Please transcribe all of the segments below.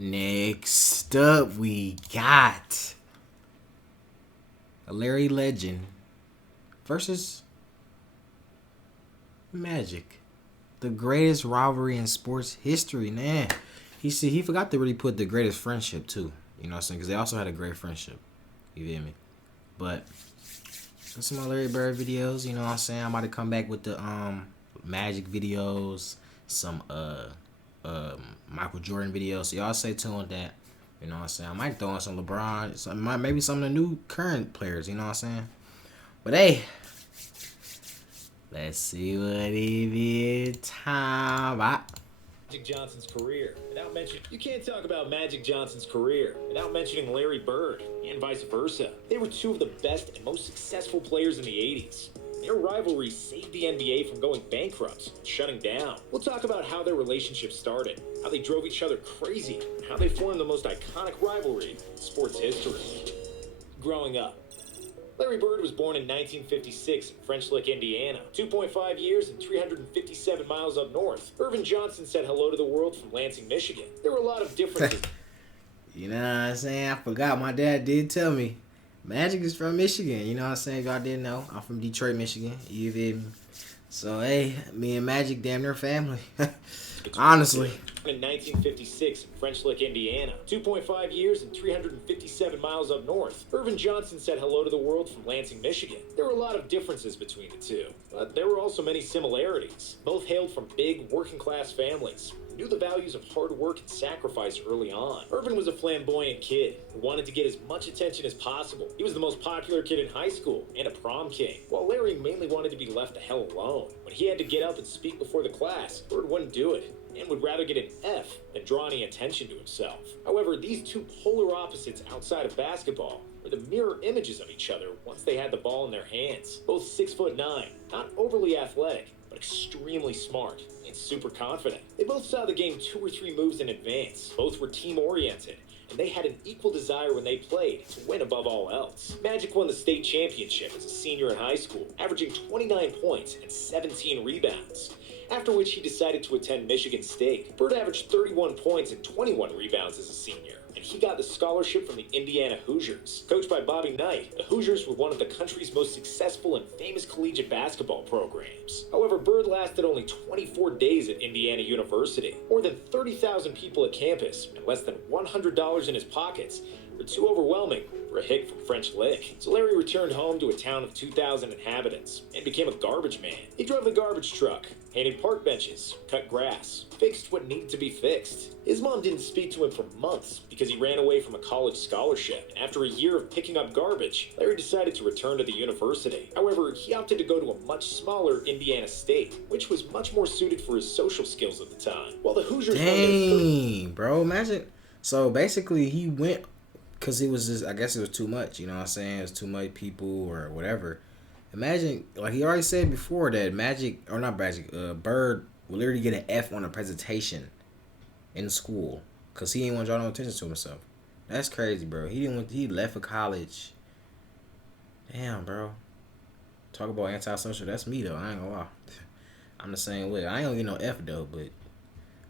Next up, we got a Larry Legend versus Magic. The greatest rivalry in sports history, man. He forgot to really put the greatest friendship too. You know what I'm saying? Because they also had a great friendship. You feel me? But some more Larry Bird videos. You know what I'm saying? I'm about to come back with the Magic videos, some Michael Jordan videos. So y'all stay tuned with that. You know what I'm saying? I might throw in some LeBron, maybe some of the new current players. You know what I'm saying? But hey, let's see what it is. Time. Magic Johnson's career. You can't talk about Magic Johnson's career without mentioning Larry Bird, and vice versa. They were two of the best and most successful players in the 80s. Their rivalry saved the NBA from going bankrupt and shutting down. We'll talk about how their relationship started, how they drove each other crazy, and how they formed the most iconic rivalry in sports history. Growing up, Larry Bird was born in 1956 in French Lick, Indiana, 2.5 years and 357 miles up north. Irvin Johnson said hello to the world from Lansing, Michigan. There were a lot of differences. You know what I'm saying? I forgot. My dad did tell me. Magic is from Michigan. You know what I'm saying? If y'all didn't know, I'm from Detroit, Michigan. You feel me? So, hey, me and Magic damn near family. Honestly. In 1956 in French Lick, Indiana, 2.5 years and 357 miles up north. Irvin Johnson said hello to the world from Lansing, Michigan. There were a lot of differences between the two, but there were also many similarities. Both hailed from big, working-class families, knew the values of hard work and sacrifice early on. Irvin was a flamboyant kid who wanted to get as much attention as possible. He was the most popular kid in high school and a prom king, while Larry mainly wanted to be left the hell alone. When he had to get up and speak before the class, Bird wouldn't do it and would rather get an F than draw any attention to himself. However, these two polar opposites outside of basketball were the mirror images of each other once they had the ball in their hands. Both 6'9", not overly athletic, but extremely smart and super confident. They both saw the game 2 or 3 moves in advance. Both were team-oriented, and they had an equal desire when they played to win above all else. Magic won the state championship as a senior in high school, averaging 29 points and 17 rebounds, after which he decided to attend Michigan State. Bird averaged 31 points and 21 rebounds as a senior, and he got the scholarship from the Indiana Hoosiers. Coached by Bobby Knight, the Hoosiers were one of the country's most successful and famous collegiate basketball programs. However, Bird lasted only 24 days at Indiana University. More than 30,000 people at campus and less than $100 in his pockets were too overwhelming for a hick from French Lick. So Larry returned home to a town of 2,000 inhabitants and became a garbage man. He drove the garbage truck, painted park benches, cut grass, fixed what needed to be fixed. His mom didn't speak to him for months because he ran away from a college scholarship. After a year of picking up garbage, Larry decided to return to the university. However, he opted to go to a much smaller Indiana State, which was much more suited for his social skills at the time. While the Hoosiers Dang, bro, imagine. So basically, he went because it was just, I guess it was too much. You know what I'm saying? It was too many people or whatever. Imagine, like he already said before, that Bird will literally get an F on a presentation in school because he didn't want to draw no attention to himself. That's crazy, bro. He left for college. Damn, bro. Talk about antisocial. That's me though. I ain't gonna lie. I'm the same way. I ain't gonna get no F though, but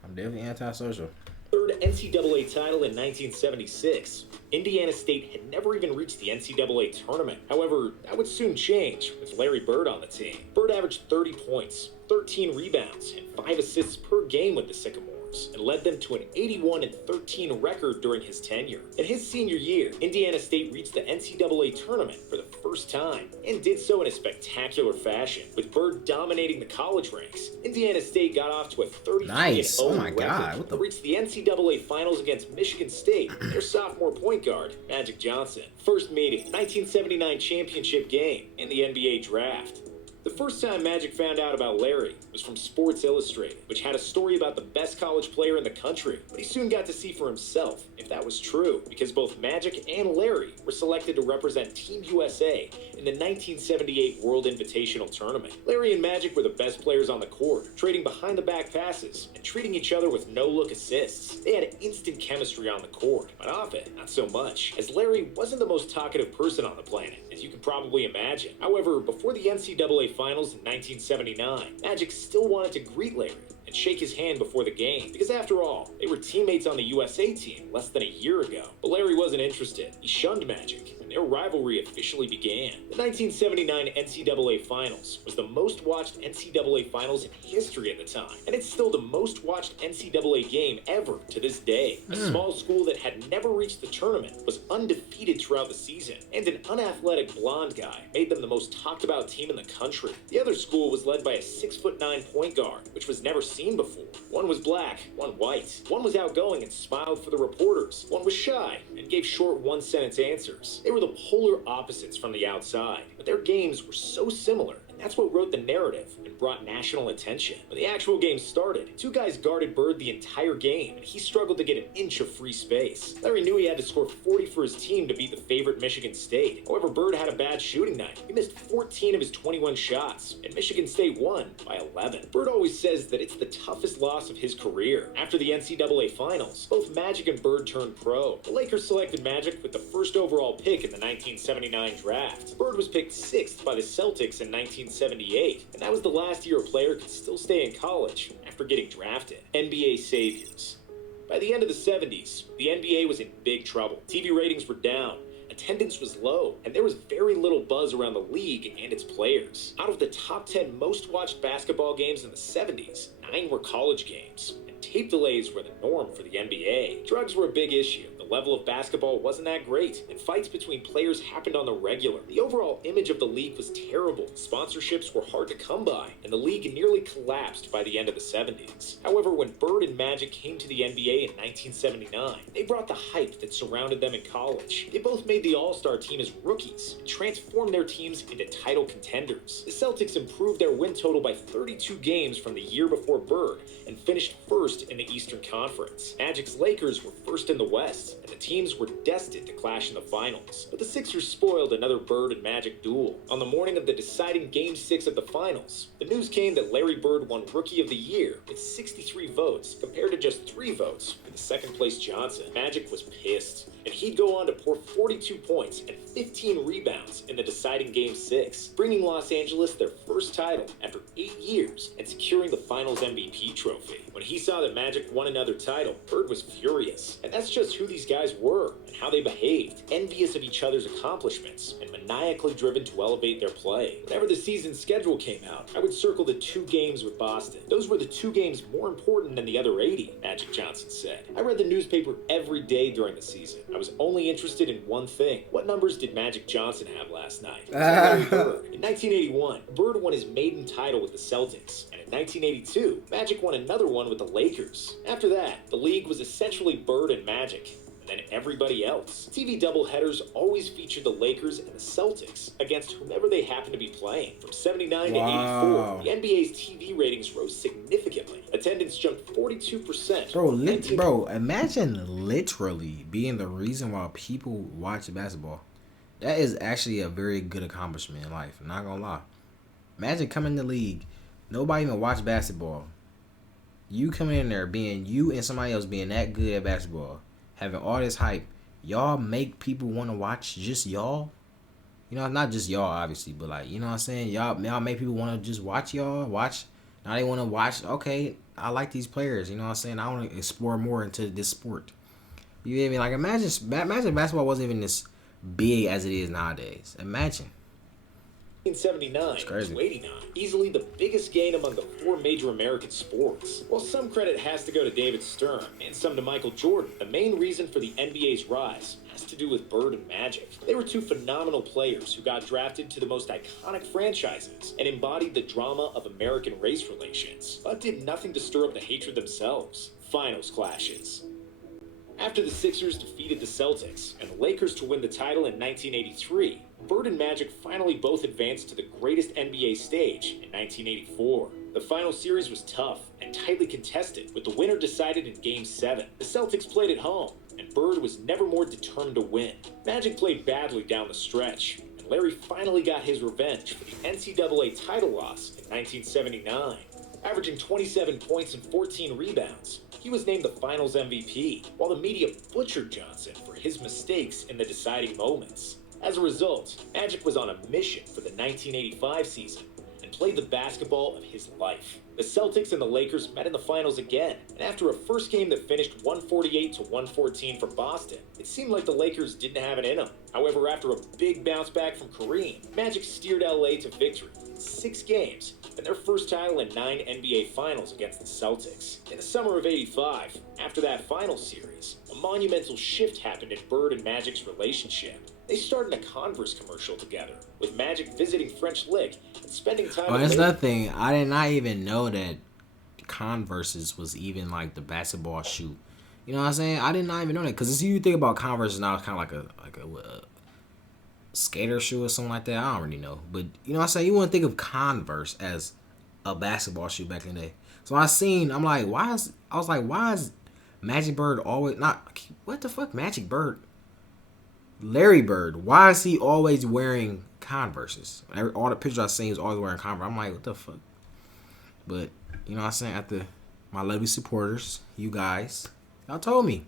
I'm definitely antisocial. Third NCAA title in 1976. Indiana State had never even reached the NCAA tournament. However, that would soon change with Larry Bird on the team. Bird averaged 30 points, 13 rebounds, and 5 assists per game with the Sycamores, and led them to an 81-13 record during his tenure. In his senior year, Indiana State reached the NCAA tournament for the first time, and did so in a spectacular fashion. With Bird dominating the college ranks, Indiana State got off to a 33-0 record and reached the NCAA finals against Michigan State, their sophomore point guard, Magic Johnson. First meeting, 1979 championship game, in the NBA draft. The first time Magic found out about Larry was from Sports Illustrated, which had a story about the best college player in the country. But he soon got to see for himself if that was true, because both Magic and Larry were selected to represent Team USA in the 1978 World Invitational Tournament. Larry and Magic were the best players on the court, trading behind-the-back passes and treating each other with no-look assists. They had instant chemistry on the court, but off it, not so much, as Larry wasn't the most talkative person on the planet, as you can probably imagine. However, before the NCAA Finals in 1979, Magic still wanted to greet Larry and shake his hand before the game, because after all, they were teammates on the USA team less than a year ago. But Larry wasn't interested. He shunned Magic, and their rivalry officially began. The 1979 NCAA Finals was the most watched NCAA Finals in history at the time, and it's still the most watched NCAA game ever to this day. A small school that had never reached the tournament was undefeated throughout the season, and an unathletic blonde guy made them the most talked about team in the country. The other school was led by a 6'9" point guard, which was never seen before. One was black, one white. One was outgoing and smiled for the reporters. One was shy and gave short one-sentence answers. They were the polar opposites from the outside, but their games were so similar. That's what wrote the narrative and brought national attention. When the actual game started, two guys guarded Bird the entire game, and he struggled to get an inch of free space. Larry knew he had to score 40 for his team to beat the favorite Michigan State. However, Bird had a bad shooting night. He missed 14 of his 21 shots, and Michigan State won by 11. Bird always says that it's the toughest loss of his career. After the NCAA Finals, both Magic and Bird turned pro. The Lakers selected Magic with the first overall pick in the 1979 draft. Bird was picked 6th by the Celtics in 1978, and that was the last year a player could still stay in college after getting drafted. NBA saviors. By the end of the 70s, the NBA was in big trouble. TV ratings were down, attendance was low, and there was very little buzz around the league and its players. Out of the top 10 most watched basketball games in the 70s, 9 were college games, and tape delays were the norm for the NBA. Drugs were a big issue. The level of basketball wasn't that great, and fights between players happened on the regular. The overall image of the league was terrible. Sponsorships were hard to come by, and the league nearly collapsed by the end of the 70s. However, when Bird and Magic came to the NBA in 1979, they brought the hype that surrounded them in college. They both made the All-Star team as rookies and transformed their teams into title contenders. The Celtics improved their win total by 32 games from the year before Bird and finished first in the Eastern Conference. Magic's Lakers were first in the West, and the teams were destined to clash in the finals. But the Sixers spoiled another Bird and Magic duel. On the morning of the deciding Game 6 of the finals, the news came that Larry Bird won Rookie of the Year with 63 votes compared to just 3 votes for the second-place Johnson. Magic was pissed, and he'd go on to pour 42 points and 15 rebounds in the deciding Game 6, bringing Los Angeles their first title after 8 years and securing the Finals MVP trophy. When he saw that Magic won another title, Bird was furious. And that's just who these guys were and how they behaved, envious of each other's accomplishments and maniacally driven to elevate their play. Whenever the season schedule came out, I would circle the 2 games with Boston. Those were the 2 games more important than the other 80, Magic Johnson said. I read the newspaper every day during the season. I was only interested in one thing. What numbers did Magic Johnson have last night? Larry Bird. In 1981, Bird won his maiden title with the Celtics. And in 1982, Magic won another one with the Lakers. After that, the league was essentially Bird and Magic, and then everybody else. TV doubleheaders always featured the Lakers and the Celtics against whomever they happened to be playing. From 79 to 84, the NBA's TV ratings rose significantly. Attendance jumped 42%. Bro, imagine literally being the reason why people watch basketball. That is actually a very good accomplishment in life. I'm not gonna lie. Imagine coming in the league, nobody even watch basketball. You coming in there being you and somebody else being that good at basketball, having all this hype, y'all make people want to watch just y'all. You know, not just y'all obviously, but like, you know what I'm saying? Y'all make people want to just watch y'all. Now they want to watch, okay, I like these players, you know what I'm saying? I want to explore more into this sport. You feel me? Like imagine basketball wasn't even this big as it is nowadays. Imagine. 1979 to 89, easily the biggest gain among the 4 major American sports. While some credit has to go to David Stern and some to Michael Jordan, the main reason for the NBA's rise has to do with Bird and Magic. They were 2 phenomenal players who got drafted to the most iconic franchises and embodied the drama of American race relations, but did nothing to stir up the hatred themselves. Finals clashes. After the Sixers defeated the Celtics and the Lakers to win the title in 1983, Bird and Magic finally both advanced to the greatest NBA stage in 1984. The final series was tough and tightly contested, with the winner decided in Game 7. The Celtics played at home, and Bird was never more determined to win. Magic played badly down the stretch, and Larry finally got his revenge for the NCAA title loss in 1979. Averaging 27 points and 14 rebounds, he was named the Finals MVP, while the media butchered Johnson for his mistakes in the deciding moments. As a result, Magic was on a mission for the 1985 season, and and played the basketball of his life. The Celtics and the Lakers met in the finals again, and after a first game that finished 148 to 114 for Boston, it seemed like the Lakers didn't have it in them. However, after a big bounce back from Kareem, Magic steered LA to victory in 6 games and their first title in 9 NBA Finals against the Celtics. In the summer of '85, after that final series, a monumental shift happened in Bird and Magic's relationship. They started a Converse commercial together, with Magic visiting French Lick and spending time. Oh, that's another thing. I did not even know that Converses was even like the basketball shoe. You know what I'm saying? I did not even know that, because you think about Converse now, it's kind of like a skater shoe or something like that. I don't really know, but you know what I'm saying? You wouldn't think of Converse as a basketball shoe back in the day. So I'm like, why is Magic Bird always not? What the fuck, Magic Bird? Larry Bird, why is he always wearing Converses? All the pictures I seen, he's always wearing Converse. I'm like, what the fuck? But you know what I'm saying? After my lovely supporters, you guys, y'all told me.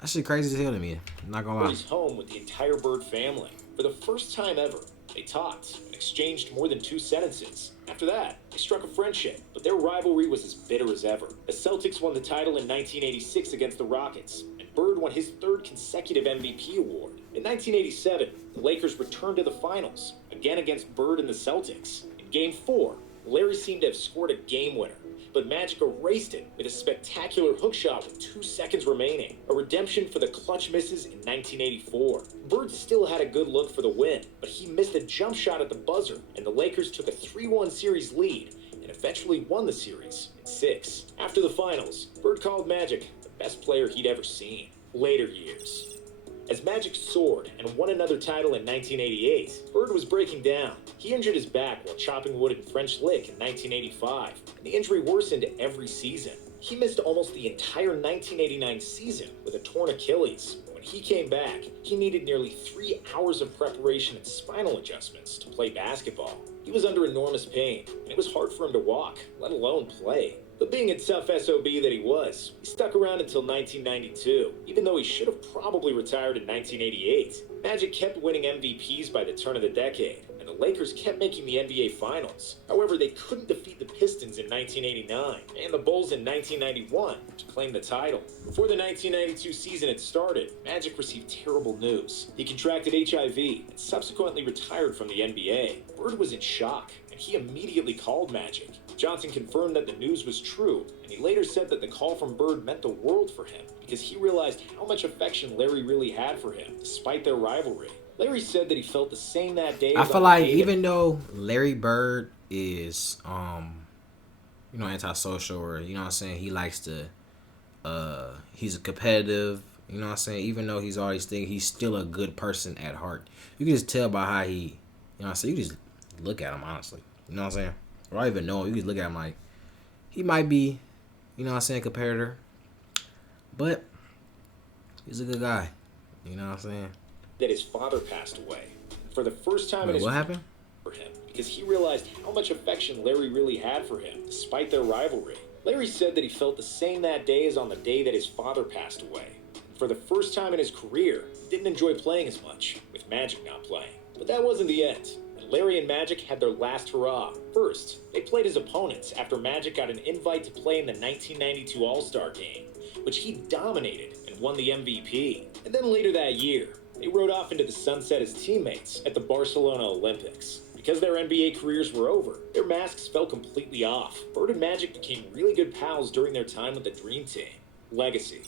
That shit crazy as hell to me. I'm not gonna lie. He's home with the entire Bird family. For the first time ever, they talked and exchanged more than 2 sentences. After that, they struck a friendship, but their rivalry was as bitter as ever. The Celtics won the title in 1986 against the Rockets, and Bird won his 3rd consecutive MVP award. In 1987, the Lakers returned to the finals, again against Bird and the Celtics. In Game 4, Larry seemed to have scored a game winner, but Magic erased it with a spectacular hook shot with 2 seconds remaining, a redemption for the clutch misses in 1984. Bird still had a good look for the win, but he missed a jump shot at the buzzer, and the Lakers took a 3-1 series lead and eventually won the series in 6. After the finals, Bird called Magic the best player he'd ever seen. Later years. As Magic soared and won another title in 1988, Bird was breaking down. He injured his back while chopping wood in French Lick in 1985, and the injury worsened every season. He missed almost the entire 1989 season with a torn Achilles. When he came back, he needed nearly 3 hours of preparation and spinal adjustments to play basketball. He was under enormous pain, and it was hard for him to walk, let alone play. But being a tough SOB that he was, he stuck around until 1992, even though he should have probably retired in 1988. Magic kept winning MVPs by the turn of the decade, and the Lakers kept making the NBA Finals. However, they couldn't defeat the Pistons in 1989, and the Bulls in 1991 to claim the title. Before the 1992 season had started, Magic received terrible news. He contracted HIV and subsequently retired from the NBA. Bird was in shock, and he immediately called Magic. Johnson confirmed that the news was true, and he later said that the call from Bird meant the world for him because he realized how much affection Larry really had for him, despite their rivalry. Larry said that he felt the same that day. I feel like even though Larry Bird is, antisocial, or you know what I'm saying, he likes to, he's a competitive. You know what I'm saying. Even though he's always thinking, he's still a good person at heart. You can just tell by how he, you know what I'm saying. You just look at him honestly. You know what I'm saying. Or I don't even know him. You can look at him like he might be, you know what I'm saying, competitor. But he's a good guy. You know what I'm saying? That his father passed away. For the first time what happened? For him, because he realized how much affection Larry really had for him, despite their rivalry. Larry said that he felt the same that day as on the day that his father passed away. For the first time in his career, he didn't enjoy playing as much, with Magic not playing. But that wasn't the end. Larry and Magic had their last hurrah. First, they played as opponents after Magic got an invite to play in the 1992 All-Star Game, which he dominated and won the MVP. And then later that year, they rode off into the sunset as teammates at the Barcelona Olympics. Because their NBA careers were over, their masks fell completely off. Bird and Magic became really good pals during their time with the Dream Team. Legacy.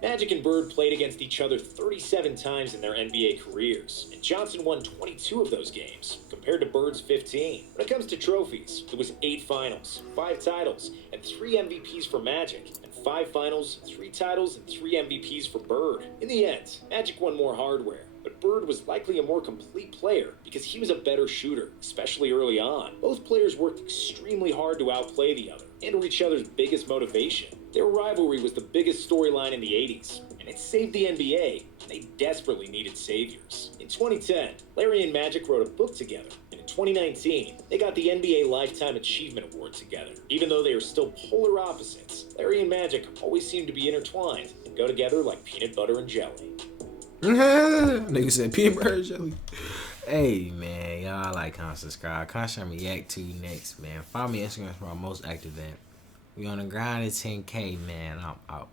Magic and Bird played against each other 37 times in their NBA careers, and Johnson won 22 of those games, compared to Bird's 15. When it comes to trophies, it was 8 finals, 5 titles, and 3 MVPs for Magic, and 5 finals, 3 titles, and 3 MVPs for Bird. In the end, Magic won more hardware, but Bird was likely a more complete player because he was a better shooter, especially early on. Both players worked extremely hard to outplay the other, and were each other's biggest motivation. Their rivalry was the biggest storyline in the 80s, and it saved the NBA, and they desperately needed saviors. In 2010, Larry and Magic wrote a book together, and in 2019, they got the NBA Lifetime Achievement Award together. Even though they are still polar opposites, Larry and Magic always seem to be intertwined and go together like peanut butter and jelly. Nigga said peanut butter and jelly. Hey man, y'all like, comment, subscribe. Comment, share me Yak 2 next, man. Follow me on Instagram for my most active at. We on the grind at 10K, man. I'm out.